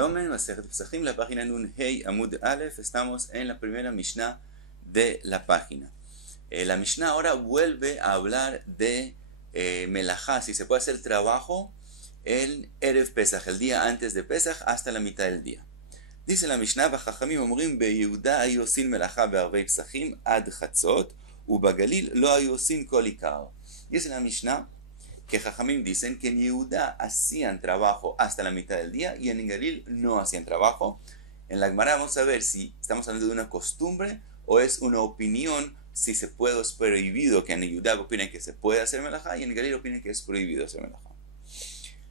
Shalom, Masejet Pesachim, la página Nun Hei Amud Aleph. Estamos en la primera Mishnah de la página. La Mishnah ahora vuelve a hablar de Melajá, si se puede hacer trabajo en Erev Pesach, el día antes de Pesach hasta la mitad del día. Dice la Mishnah, V'chachamim omrim beYehuda hayu osin melajá be'arvei pesachim ad chatzot, u'bagalil lo hayu osin kol ikar. Dice la Mishnah que Jajamim dicen que en Yehuda hacían trabajo hasta la mitad del día y en Galil no hacían trabajo. En la Gemara vamos a ver si estamos hablando de una costumbre o es una opinión, si se puede o es prohibido, que en Yehuda opinan que se puede hacer melajá y en Galil opinan que es prohibido hacer melajá.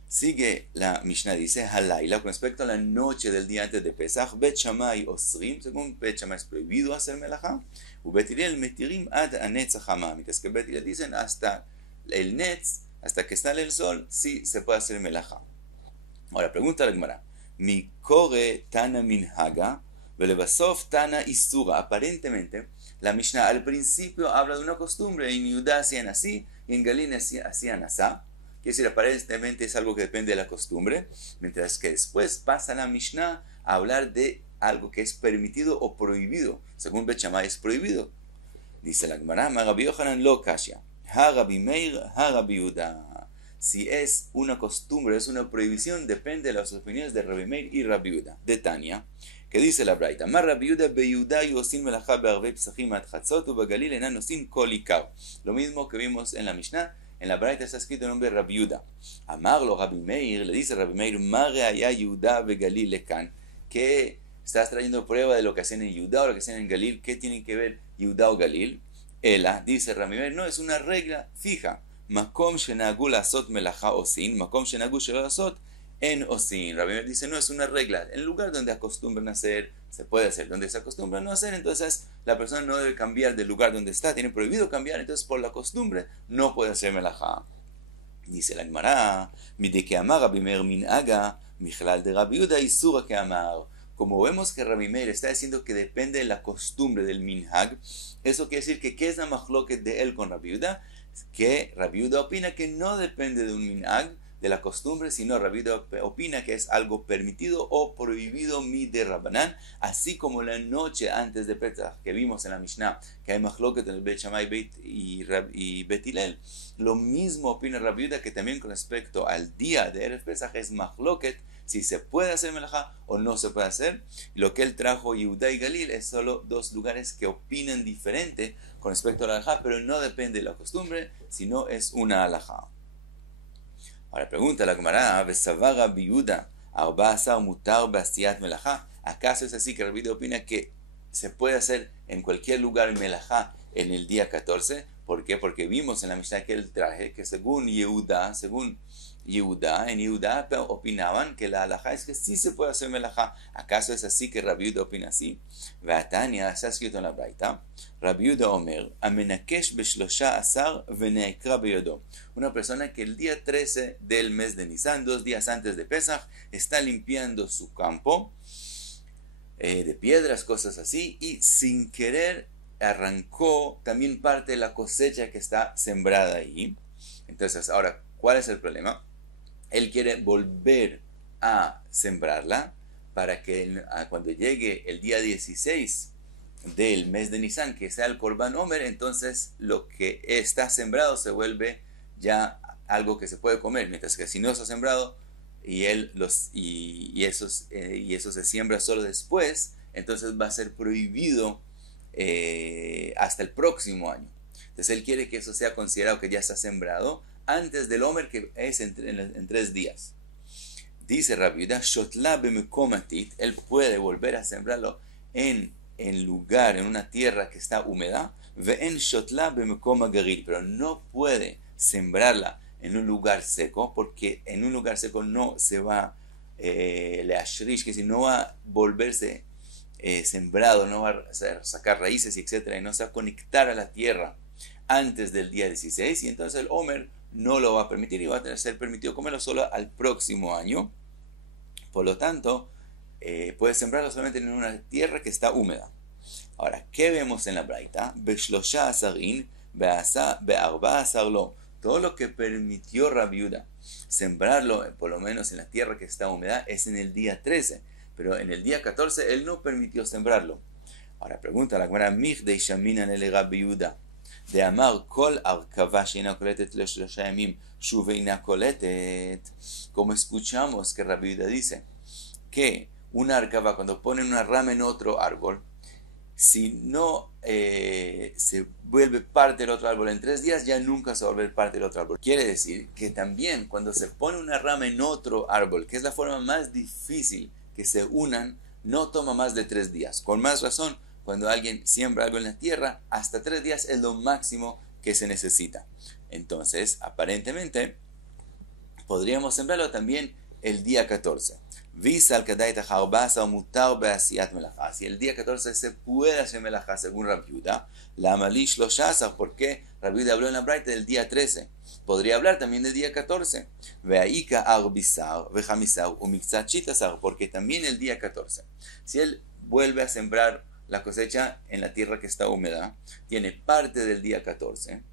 Sigue la Mishnah, dice Halayla, con respecto a la noche del día antes de Pesach, Bet Shammai osrim, según Bet Shammai es prohibido hacer melajá, u Bet Hillel metirim ad anetzach hama, mientras que Bet Hillel dicen hasta el netz, hasta que sale el sol, sí se puede hacer melajá. Ahora, pregunta la Gemara. Mi kore tana minhaga, velebasov tana isura. Aparentemente, la Mishnah al principio habla de una costumbre. En Yehuda hacían así, y en Galil hacían asá. Quiere decir, aparentemente es algo que depende de la costumbre. Mientras que después pasa la Mishnah a hablar de algo que es permitido o prohibido. Según Bet Shammai es prohibido. Dice la Gemara, Rabbi Yochanan lo kasha. Rabbi Meir, Rabbi Yehuda. Si es una costumbre, es una prohibición, depende de las opiniones de Rabbi Meir y Rabbi Yehuda. De Tania, que dice la Braita, Mar Rabbi Yehuda beYehuda yosin melajá be'arvei pesachim ad chatzot u'bagalil enan osin kol ikar. Lo mismo que vimos en la Mishnah, en la Braita está escrito el nombre de Rabbi Yehuda. Amarlo Rabbi Meir, le dice Rabbi Meir, Mar re'aya Yehuda be'galil lekan, que estás trayendo prueba de lo que hacen en Yehuda o lo que hacen en Galil. ¿Qué tienen que ver Yehuda o Galil? Ela, dice Rabbi Meir, no, es una regla fija. Makom shenagu lasot melajá osin, makom shenagu shelo lasot en osin. Rabbi Meir dice, no, es una regla. En lugar donde acostumbran a hacer, se puede hacer. Donde se acostumbran a no hacer, entonces la persona no debe cambiar del lugar donde está. Tiene prohibido cambiar, entonces por la costumbre no puede hacer melajá. Dice la Gemara, mide que amar Rabbi Meir minhaga, michlal de Rabbi Yehuda isura que amar. Como vemos que Rabbi Meir está diciendo que depende de la costumbre del minhag, eso quiere decir que ¿qué es la machloket de él con Rabbi Yehuda? Que Rabbi Yehuda opina que no depende de un minhag, de la costumbre, sino Rabbi Yehuda opina que es algo permitido o prohibido de Rabbanán, así como la noche antes de Pesach, que vimos en la Mishnah, que hay machloket en el Bet Shammai y Bet Hillel. Lo mismo opina Rabbi Yehuda, que también con respecto al día de Erev Pesach es machloket, si se puede hacer melajá o no se puede hacer. Lo que él trajo Yehuda y Galil es solo dos lugares que opinan diferente con respecto a la alajá, pero no depende de la costumbre, sino es una alajá. Ahora pregunta la Gemara, ¿Vesavar Rabbi Yehuda arba asar mutar b'asiyat melajá? ¿Acaso es así que Rabbi Yehuda opina que se puede hacer en cualquier lugar melajá en el día 14? ¿Por qué? Porque vimos en la Mishnah que él traje que según Yehuda, en Yehuda opinaban que la halajá es que sí se puede hacer melajá. ¿Acaso es así que Rabbi Yehuda opina así? Ve'atania, está escrito en la Braita, Rabbi Yehuda omer, amenakesh beshlosha asar veneikra beyodo. Una persona que el día 13 del mes de Nisan, 2 días antes de Pesach, está limpiando su campo de piedras, cosas así, y sin querer arrancó también parte de la cosecha que está sembrada ahí. Entonces, ahora, ¿cuál es el problema? Él quiere volver a sembrarla para que cuando llegue el día 16 del mes de Nisan, que sea el Korban Omer, entonces lo que está sembrado se vuelve ya algo que se puede comer, mientras que si no se ha sembrado y eso se siembra solo después, entonces va a ser prohibido hasta el próximo año. Entonces él quiere que eso sea considerado que ya está sembrado antes del Omer, que es en 3 días. Dice Rabbi Yehuda, Shotla bemekomatit, él puede volver a sembrarlo en una tierra que está húmeda, ve'en shotla bemekom garil, pero no puede sembrarla en un lugar seco, porque en un lugar seco no se va leashrish, que si no va a volverse sembrado, no va a sacar raíces, etcétera, y no se va a conectar a la tierra antes del día 16, y entonces el Omer no lo va a permitir y va a ser permitido comerlo solo al próximo año. Por lo tanto, puede sembrarlo solamente en una tierra que está húmeda. Ahora, ¿qué vemos en la Braita? Beshlosha asarin be'arba asarlo. todo lo que permitió Rabbi Yehuda sembrarlo, por lo menos en la tierra que está húmeda, es en el día 13, pero en el día 14 él no permitió sembrarlo. Ahora pregunta la Gemara, Mich de Shaminan el Rabbi Yehuda, de Amar Kol Arkava Sheina Koletet Leshlosha Yamim Shuveina Koletet, como escuchamos que Rabbi Yehuda dice que una arkava, cuando ponen una rama en otro árbol, si no se vuelve parte del otro árbol en 3 días, ya nunca se va a volver parte del otro árbol. Quiere decir que también cuando se pone una rama en otro árbol, que es la forma más difícil que se unan, no toma más de 3 días. Con más razón, cuando alguien siembra algo en la tierra, hasta 3 días es lo máximo que se necesita. Entonces, aparentemente, podríamos sembrarlo también el día 14. Si el día 14 se puede hacer melajá según Rabbi Yehuda, la malish lo shazar, porque Rabbi Yehuda habló en la braita del día 13. Podría hablar también del día 14. Porque también el día 14. Si él vuelve a sembrar la cosecha en la tierra que está húmeda, tiene parte del día 14,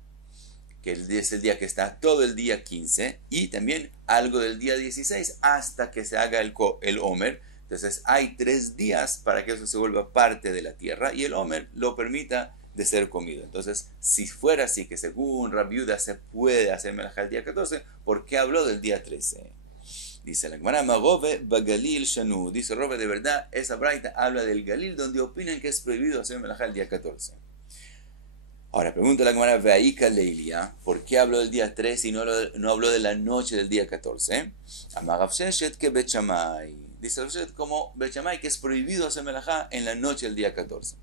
que es el día que está todo el día 15, y también algo del día 16 hasta que se haga el Omer. Entonces hay 3 días para que eso se vuelva parte de la tierra y el Omer lo permita de ser comido. Entonces, si fuera así, que según Rabbi Yehuda se puede hacer melajá el día 14, ¿por qué habló del día 13? Dice la Gemara, Magove Bagalil Shanu. Dice Robe, de verdad, esa braita habla del Galil, donde opinan que es prohibido hacer melajá el día 14. Ahora, pregunta la Gemara, Veaika Leilia, ¿por qué habló del día 13 y no habló de la noche del día 14? Amagav Sheshet que Bet Shammai. Dice Sheshet como Bet Shammai, que es prohibido hacer melajá en la noche del día 14.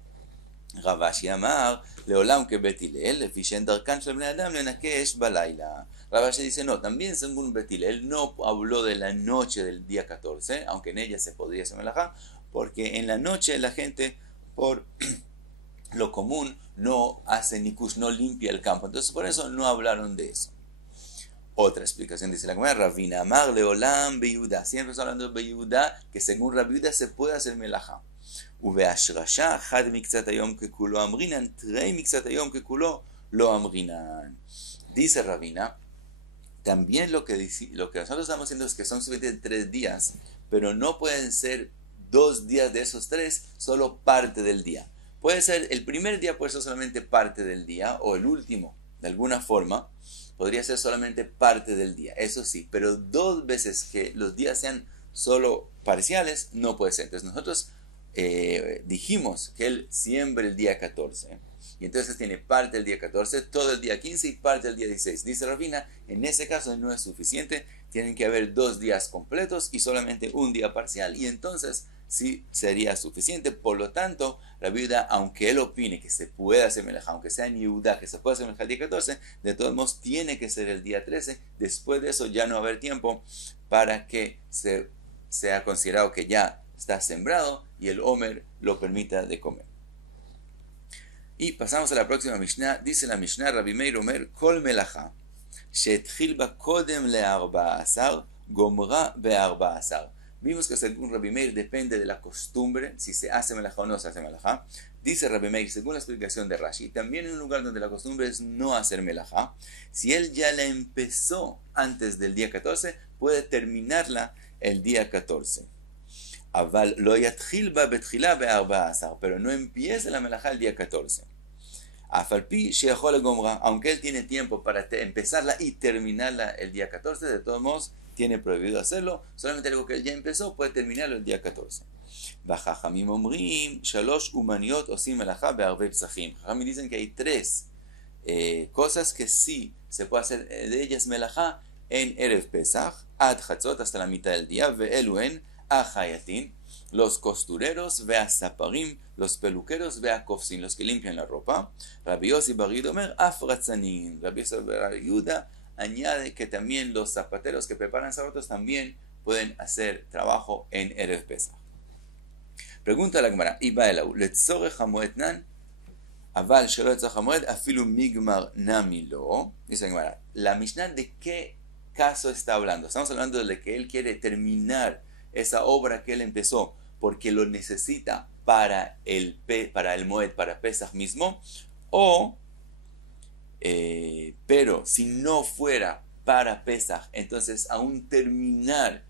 Ravashi Amar, Leolam que Bet Hillel, Lefishen Darkan Shel Bnei Adam Lenakesh Balayla. Ravashi dice, no, también según Bet Hillel no habló de la noche del día 14, aunque en ella se podría hacer melajá, porque en la noche la gente, por lo común, no hace nikush, no limpia el campo. Entonces por eso no hablaron de eso. Otra explicación dice la Gemara, Ravina Amar Leolam Beyuda. Siempre está hablando de Beyuda, que según Rabbi Yehuda se puede hacer melajá. Uveashrasha had mikzat hayom kekulo amrinan, trei mikzat hayom kekulo lo amrinan. Dice Ravina, también lo que nosotros estamos haciendo es que son suficientes 3 días, pero no pueden ser 2 días de esos 3, solo parte del día. Puede ser, el primer día puede ser solamente parte del día, o el último, de alguna forma, podría ser solamente parte del día, eso sí, pero 2 veces que los días sean solo parciales, no puede ser. Entonces nosotros dijimos que él siembra el día 14, y entonces tiene parte del día 14, todo el día 15 y parte del día 16. Dice Ravina, en ese caso no es suficiente, tienen que haber 2 días completos y solamente un día parcial, y entonces sí sería suficiente. Por lo tanto, Rabbi Yehuda, aunque él opine que se puede hacer melajá, aunque sea en Yehuda, que se puede hacer melajá el día 14, de todos modos tiene que ser el día 13. Después de eso ya no va a haber tiempo para que sea considerado que ya está sembrado y el Omer lo permita de comer. Y pasamos a la próxima Mishnah. Dice la Mishnah, Rabbi Meir Omer, Kol melajá, she'etchil ba kodem le-14, gomra be-14. Vimos que según Rabbi Meir depende de la costumbre, si se hace melajá o no se hace melajá. Dice Rabbi Meir, según la explicación de Rashi, también en un lugar donde la costumbre es no hacer melajá, si él ya la empezó antes del día 14, puede terminarla el día 14. Aval lo yatchil ba betchila be-14, pero no empieza la melajá el día 14. Afalpi she'achol gomra, aunque él tiene tiempo para empezarla y terminarla el día 14, de todos modos tiene prohibido hacerlo. Solamente algo que él ya empezó puede terminarlo el día 14. Jajamim omrim shalosh umaniot osim melajá be'arvei psachim. Jajamim dicen que hay 3 cosas que sí se puede hacer de ellas melajá en Erev Pesach, ad chatzot, hasta la mitad del día, ve'eluen achayatin, los costureros, ve'asaparim, los peluqueros, ve'akofsin, los que limpian la ropa. Rabbi Yossi bar Yehuda omer afratzanin. Rabbi Yossi bar Yehuda añade que también los zapateros que preparan zapatos también pueden hacer trabajo en Erev Pesach. Pregunta la Gemara, Iba elau, letzorech hamoed nan, aval shelo letzorech hamoed, afilu migmar nami lo. Dice la Gemara, la Mishnah, ¿de qué caso está hablando? Estamos hablando de que él quiere terminar esa obra que él empezó porque lo necesita para el Moed, para Pesach mismo, o Pero si no fuera para Pesaj, entonces aún terminar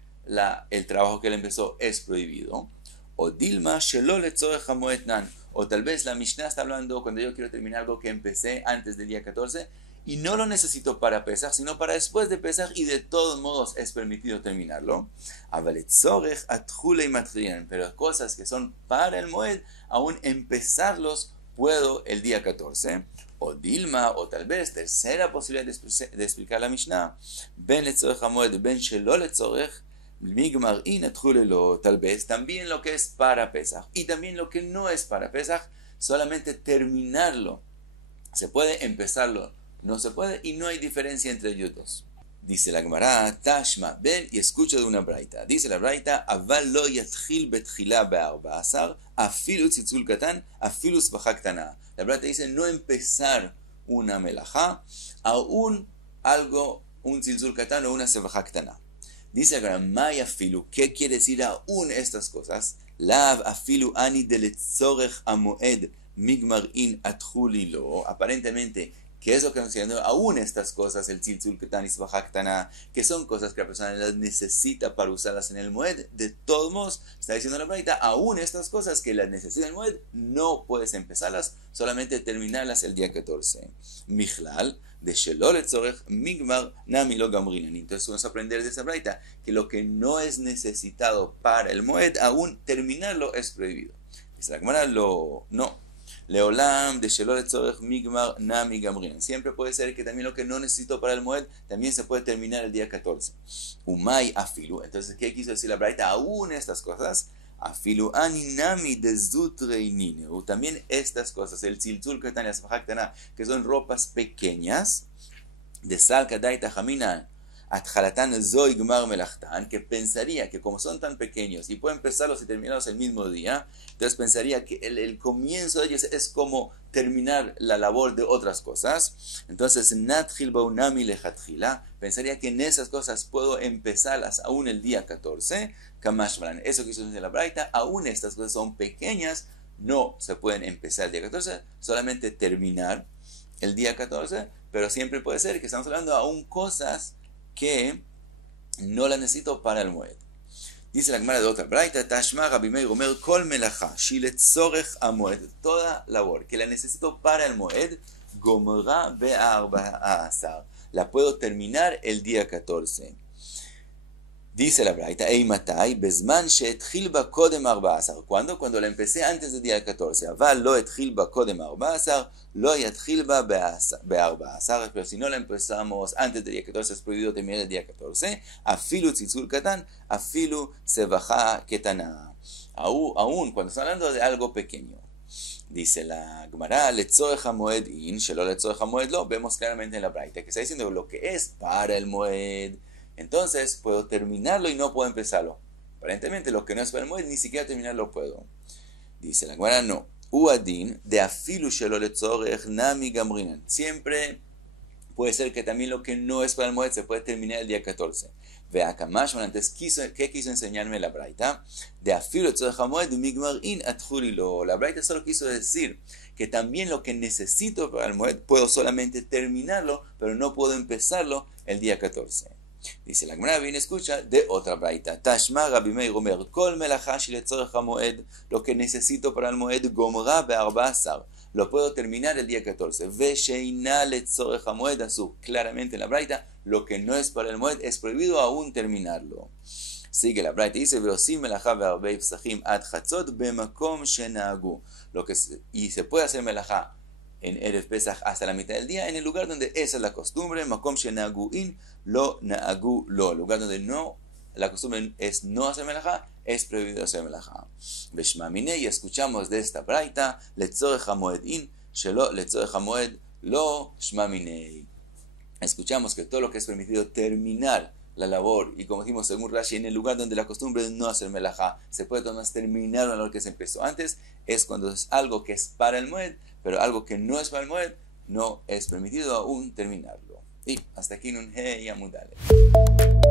el trabajo que él empezó es prohibido. O Dilma Shelo letzorech hamoed nan. O tal vez la Mishnah está hablando cuando yo quiero terminar algo que empecé antes del día 14 y no lo necesito para Pesaj, sino para después de Pesaj, y de todos modos es permitido terminarlo. Pero cosas que son para el Moed, aún empezarlos puedo el día 14. O Dilma, o tal vez tercera posibilidad de explicar la Mishnah, ben letzorech hamoed, ben shelo letzorech, tal vez también lo que es para Pesaj y también lo que no es para Pesaj, solamente terminarlo. Se puede empezarlo, no se puede, y no hay diferencia entre ellos dos. Dice la Gemara, Tashma, ven y escucha de una braita. Dice la braita, Aval lo yatchil betchila be'arba'asar, afilu tzitzul katan, afilu sbaja ktana. La braita dice, no empezar una melajá, aún algo, un tzitzul katan o una sbaja ktana. Dice la Maya afilu, ¿qué quiere decir aún estas cosas? Lav afilu ani de letzorech amoed migmarin atchulilo. Aparentemente, ¿qué es lo que estamos diciendo? Aún estas cosas, el tziltzul ketan y sbaja ktana, que son cosas que la persona las necesita para usarlas en el moed, de todos modos, está diciendo la braita, aún estas cosas que las necesita en el moed, no puedes empezarlas, solamente terminarlas el día 14. Michlal, de shelo letzorech migmar nami lo gamrinan. Entonces vamos a aprender de esa braita que lo que no es necesitado para el moed, aún terminarlo es prohibido. Dice la Gemara, no. Leolam de shelo letzorech migmar nami gamrinan. Siempre puede ser que también lo que no necesito para el moed también se puede terminar el día 14. Umay afilu. Entonces, ¿qué quiso decir la braita? Aún estas cosas, afilu aninami de zutreinine. También estas cosas, el tziltzul ketan y la sbaja ktana, que son ropas pequeñas, de sal kadai tajamina atjalatan zoy gmar melachtan, que pensaría que como son tan pequeños y pueden empezarlos y terminarlos el mismo día, entonces pensaría que el comienzo de ellos es como terminar la labor de otras cosas. Entonces natchil baunami lechatchila, pensaría que en esas cosas puedo empezarlas aún el día 14. Kamashmalan, eso que hizo la braita, aún estas cosas son pequeñas, no se pueden empezar el día 14, solamente terminar el día 14, pero siempre puede ser que estamos hablando aún cosas que no las necesito para el moed. Dice la Gemara de otra braita, Tashma Rabbi Meir Omer kol melacha shiletzorech amoed, toda labor que la necesito para el moed, gomra be'arba'asar, la puedo terminar el día 14. Dice la braita, Eimatai, Bezman she'etchil ba kodem arba'asar. ¿Cuándo? Cuando la empecé antes del día 14. Aval lo etchil ba kodem arba'asar, lo yatchil ba be'arba'asar. Pero si no la empezamos antes del día 14, es prohibido terminar el día 14. Afilu tzitzul katan, afilu sebaja ketana. Aún cuando está hablando de algo pequeño. Dice la Gemara, letzorech hamoed in, shelo letzorech hamoed lo. Vemos claramente en la braita que está diciendo lo que es para el moed. Entonces puedo terminarlo y no puedo empezarlo. Aparentemente lo que no es para el moed, ni siquiera terminarlo puedo. Dice la Gemara, no. Uadin de afilu shelo letzorech nami gamrinan. Siempre puede ser que también lo que no es para el moed se puede terminar el día 14. Vea Kamashman, antes, ¿qué quiso enseñarme la braita? De afilu letzorech hamoed migmar in atchulilo. La braita solo quiso decir que también lo que necesito para el moed puedo solamente terminarlo, pero no puedo empezarlo el día 14. Dice la Gemara, bien escucha, de otra braita. Tashma Rabbi Meir Omer, kol melacha shiletzorech hamoed, lo que necesito para el moed, gomra be'arba'asar, lo puedo terminar el día 14. Ve sheina letzorech hamoed asur, claramente en la braita, lo que no es para el moed es prohibido aún terminarlo. Sigue la braita, dice, veosim melacha be'arbei psachim ad chatzot bemakom shenagu, y se puede hacer melacha en Erev Pesach hasta la mitad del día, en el lugar donde esa es la costumbre, makom shenaguin lo naagu lo, el lugar donde no, la costumbre es no hacer melajá, es prohibido hacer melajá. Beshmamine, y escuchamos de esta braita, letzorech hamoed in, shelo letzorech hamoed lo shmamine. Escuchamos que todo lo que es permitido terminar la labor, y como dijimos según Rashi, en el lugar donde la costumbre es no hacer melajá, se puede tomar terminar la labor que se empezó antes, es cuando es algo que es para el moed, pero algo que no es para el moed, no es permitido aún terminarlo. Y hasta aquí en un He y Amud Aleph.